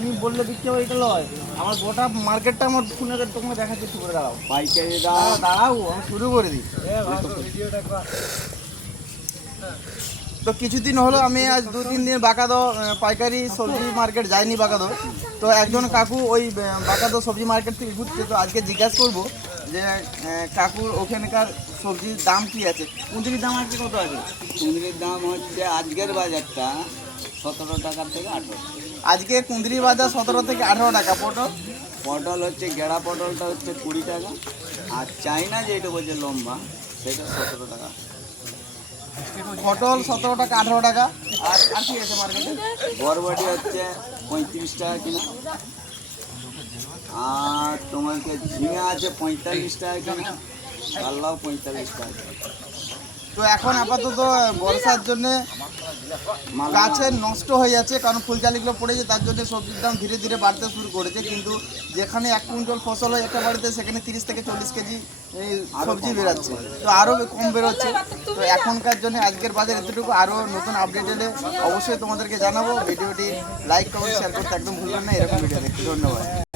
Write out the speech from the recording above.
তুমি বললে বিক্রি হবে এটা লয়, আমার গোটা মার্কেটটা আমার ফোনে তোমাকে দেখাচ্ছি, একটু করে দাঁড়াও। পাইকারি দাঁড়াও দাম দাঁড়াও, আমি শুরু করে দিই। তো কিছুদিন হলো আমি আজ 2-3 দিন বাঁকাদো পাইকারি সবজি মার্কেট যাইনি বাঁকাদো। তো একজন কাকু ওই বাঁকাদো সবজি মার্কেট থেকে ঘুরছে, তো আজকে জিজ্ঞাসা করবো যে কাকুর ওখানকার সবজির দাম কি আছে, কুঁদরির দাম আজকে কত আছে? কুঁদরির দাম হচ্ছে আজকের বাজারটা 17 টাকার থেকে 18 টাকা। আজকে কুঁদরি বাজার 17 থেকে 18 টাকা। পটল পটল হচ্ছে গেড়া পটলটা হচ্ছে 20 টাকা, আর চাইনা যেটা বলছে লম্বা সেটা 17 টাকা। পটল 17 টাকা 18 টাকা। আর আর কি আছে মার্কেটে? বরবটি হচ্ছে 35 টাকা কিনা, আর তোমাকে ঝিঙা আছে 45 টাকা কিনা, কাল্লাও 45 টাকা। তো এখন আপাতত বর্ষার জন্য গাছে নষ্ট হয়ে যাচ্ছে, কারণ ফুলজালিগুলো পড়েছে, তার জন্য সবজির দাম ধীরে ধীরে বাড়তে শুরু করেছে। কিন্তু যেখানে 1 কুইন্টাল ফসল হয় একটা বাড়িতে, সেখানে 30 থেকে 40 কেজি এই সবজি বেরোচ্ছে, তো আরও কম বেরোচ্ছে। তো এখনকার জন্য আজকের বাজার এতটুকু। আরও নতুন আপডেট এলে অবশ্যই তোমাদেরকে জানাবো। ভিডিওটি লাইক কমেন্ট শেয়ার করতে একদম ভুলবেন না। এরকম ভিডিও দেখতে ধন্যবাদ।